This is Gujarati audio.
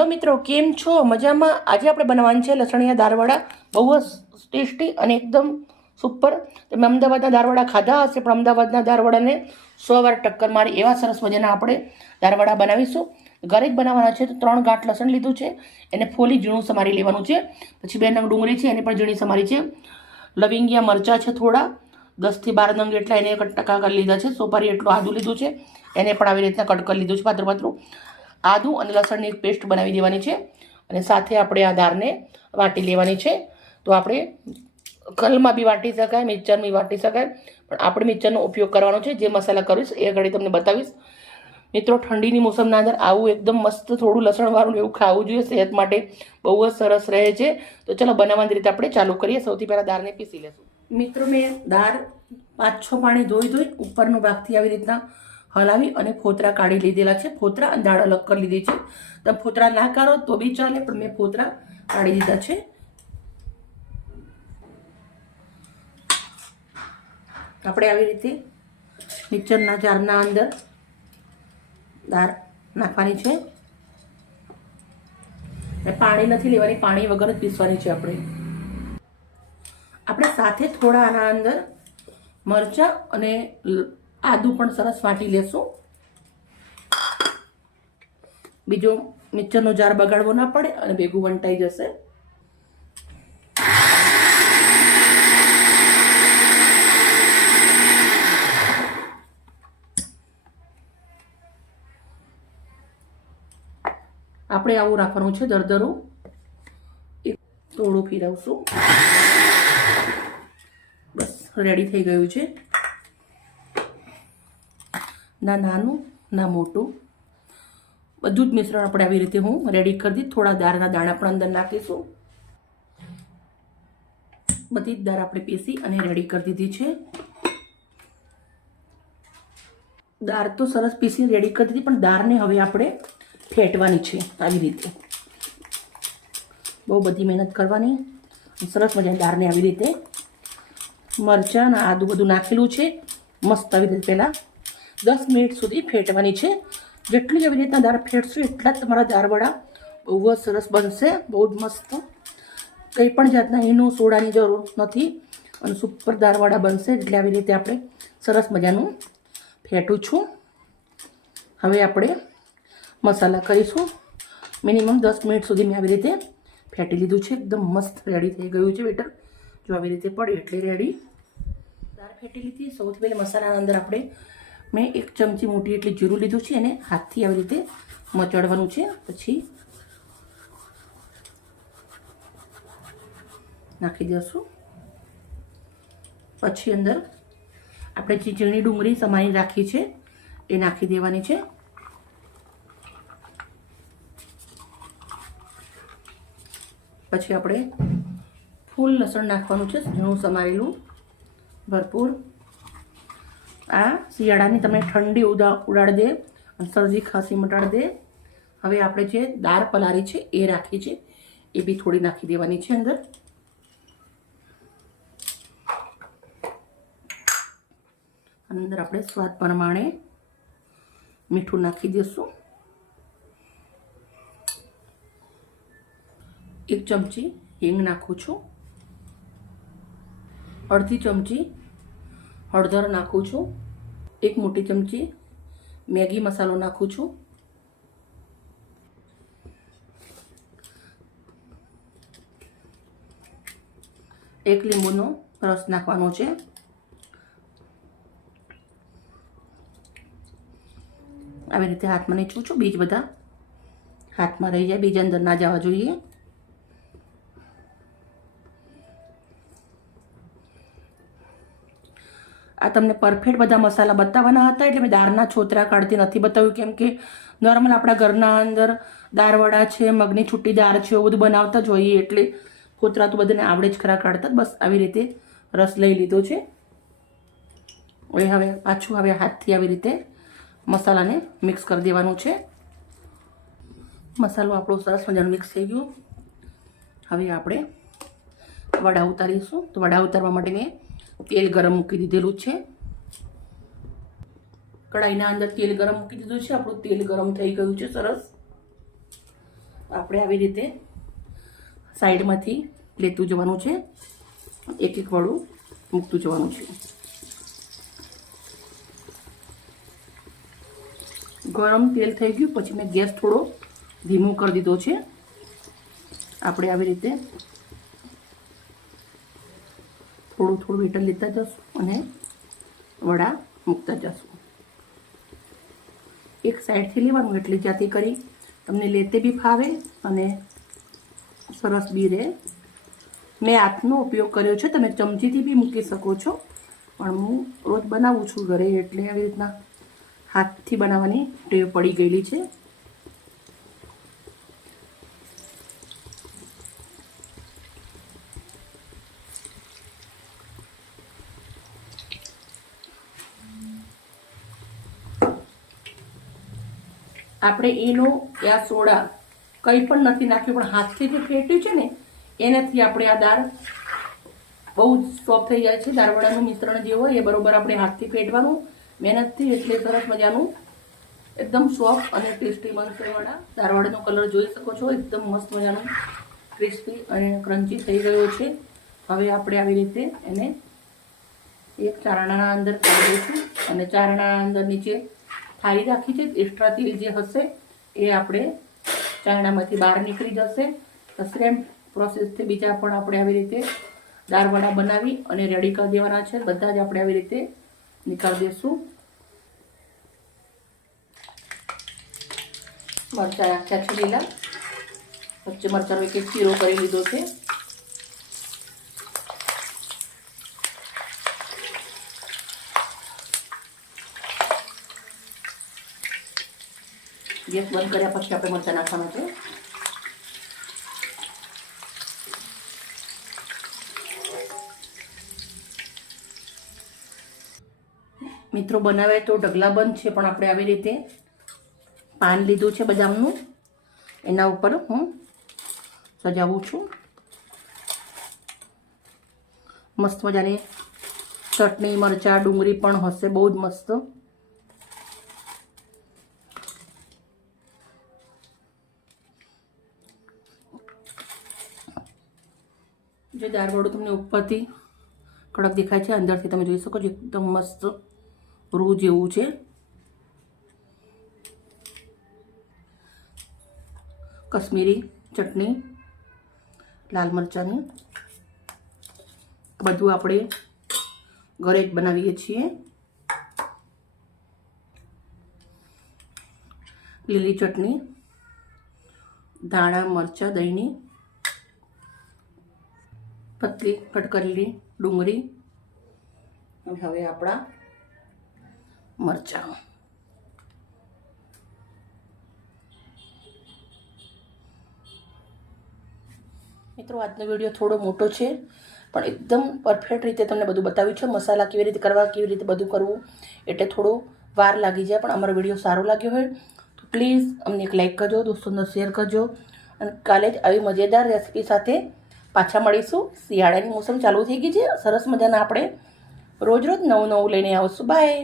હેલો મિત્રો, કેમ છો? મજામાં? આજે આપણે બનાવવાનું છે લસણિયા દાળવડા. બહુ જ ટેસ્ટી અને એકદમ સુપર. તમે અમદાવાદના દાળવડા ખાધા હશે, પણ અમદાવાદના દાળવડાને 100 વાર ટક્કર મારી એવા સરસ મજાના આપણે દાળવડા બનાવીશું. ઘરે જ બનાવવાના છે. તો 3 ગાંઠ લસણ લીધું છે, એને ફોલી ઝીણું સમારી લેવાનું છે. પછી 2 નંગ ડુંગળી છે, એને પણ ઝીણી સમારી છે. લવિંગિયા મરચાં છે થોડા, 10 થી 12 નંગ એટલા એને ટકા કરી લીધા છે. સોપારી એટલું આદું લીધું છે, એને પણ આવી રીતના કટ કરી લીધું છે પાતળું પાતળું. આદું અને લસણની એક પેસ્ટ બનાવી દેવાની છે, અને સાથે આપણે આ દાળને વાટી લેવાની છે. તો આપણે કલમાં બી વાટી શકાય, મિક્સરમાં બી વાટી શકાય, પણ આપણે મિક્સરનો ઉપયોગ કરવાનો છે. જે મસાલા કરીશ એ ઘડી તમને બતાવીશ. મિત્રો, ઠંડીની મોસમના અંદર આવું એકદમ મસ્ત થોડું લસણવાળું એવું ખાવું જોઈએ, સેહત માટે બહુ જ સરસ રહે છે. તો ચલો બનાવવાની રીતે આપણે ચાલુ કરીએ. સૌથી પહેલાં દાળને પીસી લેશું. મિત્રો, મેં દાળ 5-6 પાણી ધોઈ ઉપરનો ભાગથી આવી રીતના હલાવી અને ફોતરા કાઢી લીધેલા છે. ફોતરા અને દાળ અલગ કરી લીધી છે. તમે ફોતરા ના કાઢો તો બી ચાલે, પણ મેં ફોતરા કાઢી દીધા છે. આપણે આવી રીતે મિક્સરના જારના અંદર દાળ નાખવાની છે. પાણી નથી લેવાની, પાણી વગર જ પીસવાની છે. આપણે સાથે થોડા આના અંદર મરચાં અને આદું પણ સરસ વાટી લેશું. બીજો મિક્સરનો જાર બગાડવો ના પડે અને ભેગું વંટાઈ જશે. આપણે આવું રાખવાનું છે, દરદરું. થોડું ફેરવશું. બસ રેડી થઈ ગયું છે. ના નાનું ના મોટું, બધું જ મિશ્રણ આપણે આવી રીતે હું રેડી કરી દીધું. થોડા દાળના દાણા પણ અંદર નાખીશું. બધી જ દાળ આપણે પીસી અને રેડી કરી દીધી છે. દાળ તો સરસ પીસી રેડી કરી દીધી, પણ દાળને હવે આપણે ફેટવાની છે આવી રીતે. બહુ બધી મહેનત કરવાની. સરસ મજાની દાળને આવી રીતે મરચાં અને આદું બધું નાખેલું છે, મસ્ત આવી રીતે પહેલાં 10 મિનિટ સુધી ફેટવાની છે. જેટલી આવી રીતના દાળ ફેટશું એટલા જ તમારા દાળવડા બહુ જ સરસ બનશે, બહુ જ મસ્ત. કંઈ પણ જાતના ઈનો સોડાની જરૂર નથી અને સુપર દાળવડા બનશે. એટલે આવી રીતે આપણે સરસ મજાનું ફેટું છું. હવે આપણે મસાલા કરીશું. મિનિમમ 10 મિનિટ સુધી મેં આવી રીતે ફેટી લીધું છે. એકદમ મસ્ત રેડી થઈ ગયું છે બેટર. જો આવી રીતે પડે એટલે રેડી. દાળ ફેટી લીધી. સૌથી પહેલાં મસાલાના અંદર મેં 1 ચમચી મોટી એટલી જીરું લીધું છે, એને હાથથી આવી રીતે મચળવાનું છે. પછી નાખી દઈશું. પછી અંદર આપણે જે ઝીણી ડુંગળી સમારી રાખી છે એ નાખી દેવાની છે. પછી આપણે ફૂલ લસણ નાખવાનું છે, ઝીણું સમારેલું ભરપૂર. આ શિયાળાની તમને ઠંડી ઉડાડી દે અને શરદી ખાંસી મટાડી દે. હવે આપણે જે દાળ પલાળી છે એ રાખી છે, એ બી થોડી નાખી દેવાની છે અંદર. અંદર આપણે સ્વાદ પ્રમાણે મીઠું નાખી દઈશું. 1 ચમચી હિંગ નાખું છું. અડધી ચમચી હળદર નાખું છું. 1 મોટી ચમચી મેગી મસાલો નાખું છું. 1 લીંબુનો રસ નાખવાનો છે. આવી રીતે હાથમાં નીચું છું, બીજ બધા હાથમાં રહી જાય, બીજ અંદર ના જવા જોઈએ. આ તમને પરફેક્ટ બધા મસાલા બતાવવાના હતા, એટલે મેં દાળના છોતરા કાઢતી નથી બતાવ્યું, કેમ કે નોર્મલ આપણા ઘરના અંદર દાળવડા છે, મગની છૂટી દાળ છે, એવું બધું બનાવતા જ હોઈએ, એટલે છોતરા તો બધાને આવડે જ ખરા કાઢતા. બસ આવી રીતે રસ લઈ લીધો છે. હવે પાછું હાથથી આવી રીતે મસાલાને મિક્સ કરી દેવાનું છે. મસાલો આપણો સરસ મજાનો મિક્સ થઈ ગયો. હવે આપણે વડા ઉતારીશું. તો વડા ઉતારવા માટે મેં તેલ ગરમ મૂકી દીધેલું છે. કઢાઈના અંદર તેલ ગરમ મૂકી દીધું છે. આપણું તેલ ગરમ થઈ ગયું છે સરસ. આપણે આવી રીતે સાઈડમાંથી લેતું જવાનું છે, એક એક વડું મૂકતું જવાનું છે. ગરમ તેલ થઈ ગયું પછી મેં ગેસ થોડો ધીમો કરી દીધો છે. આપણે આવી રીતે થોડું થોડું બેટર લેતા જશું અને વડા મૂકતા જશું. એક સાઈડથી લેવાનું એટલે જ્યાંથી કરી તમને લેતે બી ફાવે અને સરસ બી રહે. મેં હાથનો ઉપયોગ કર્યો છે, તમે ચમચીથી બી મૂકી શકો છો, પણ હું રોજ બનાવું છું ઘરે એટલે આવી રીતના હાથથી બનાવવાની ટેવ પડી ગયેલી છે. આપણે એનો યા સોડા કંઈ પણ નથી નાખ્યું, પણ હાથથી જે ફેટ્યું છે ને એનાથી આપણે આ દાળ બહુ જ સોફ્ટ થઈ જાય છે. દાળવડાનું મિશ્રણ જે હોય એ બરોબર આપણે હાથથી ફેટવાનું મહેનતથી, એટલે સરસ મજાનું એકદમ સોફ્ટ અને ટેસ્ટી બનશે વડા. દાળવડાનો કલર જોઈ શકો છો, એકદમ મસ્ત મજાનો ક્રિસ્પી અને ક્રન્ચી થઈ ગયો છે. હવે આપણે આવી રીતે એને એક ચારણાના અંદર કાઢી દઈશું અને ચારણાના અંદર નીચે થાળી રાખી છે, એક્સ્ટ્રા તેલ જે હશે એ આપણે ચારણામાંથી બહાર નીકળી જશે. તો સેમ પ્રોસેસથી બીજા પણ આપણે આવી રીતે દાળવડા બનાવી અને રેડી કરી દેવાના છે. બધા જ આપણે આવી રીતે નીકાળી દઈશું. મરચાં નાખ્યા છે લીલા, વચ્ચે મરચાંનો એક ચીરો કરી લીધો છે. ગેસ બંધ કર્યા પછી આપણે મરચાં નાખવાના છે. મિત્રો બનાવે તો ઢગલા બંધ છે, પણ આપણે આવી રીતે પાન લીધું છે બદામનું, એના ઉપર હું સજાવું છું. મસ્ત મજાની ચટણી, મરચાં, ડુંગળી પણ હશે, બહુ જ મસ્ત. જે દાળવડું તમને ઉપરથી કડક દેખાય છે, અંદરથી તમે જોઈ શકો છો એકદમ મસ્ત રૂ જેવું છે. કશ્મીરી ચટણી, લાલ મરચાંની, બધું આપણે ઘરે જ બનાવીએ છીએ. લીલી ચટણી, ધાણા, મરચાં, દહીંની, પતલી કટ કરેલી ડુંગળી અને હવે આપણા મરચાં. મિત્રો આજનો વિડીયો થોડો મોટો છે, પણ એકદમ પરફેક્ટ રીતે તમને બધું બતાવ્યું છે. મસાલા કેવી રીતે કરવા, કેવી રીતે બધું કરવું, એટલે થોડું વાર લાગી જાય. પણ અમારો વિડીયો સારો લાગ્યો હોય તો પ્લીઝ અમને એક લાઈક કરજો, દોસ્તોને શેર કરજો. અને કાલે જ આવી મજેદાર રેસીપી સાથે પાછા મળીશું. શિયાળાની મોસમ ચાલુ થઈ ગઈ છે, સરસ મજાના આપણે રોજ રોજ નવું નવું લઈને આવશું. બાય.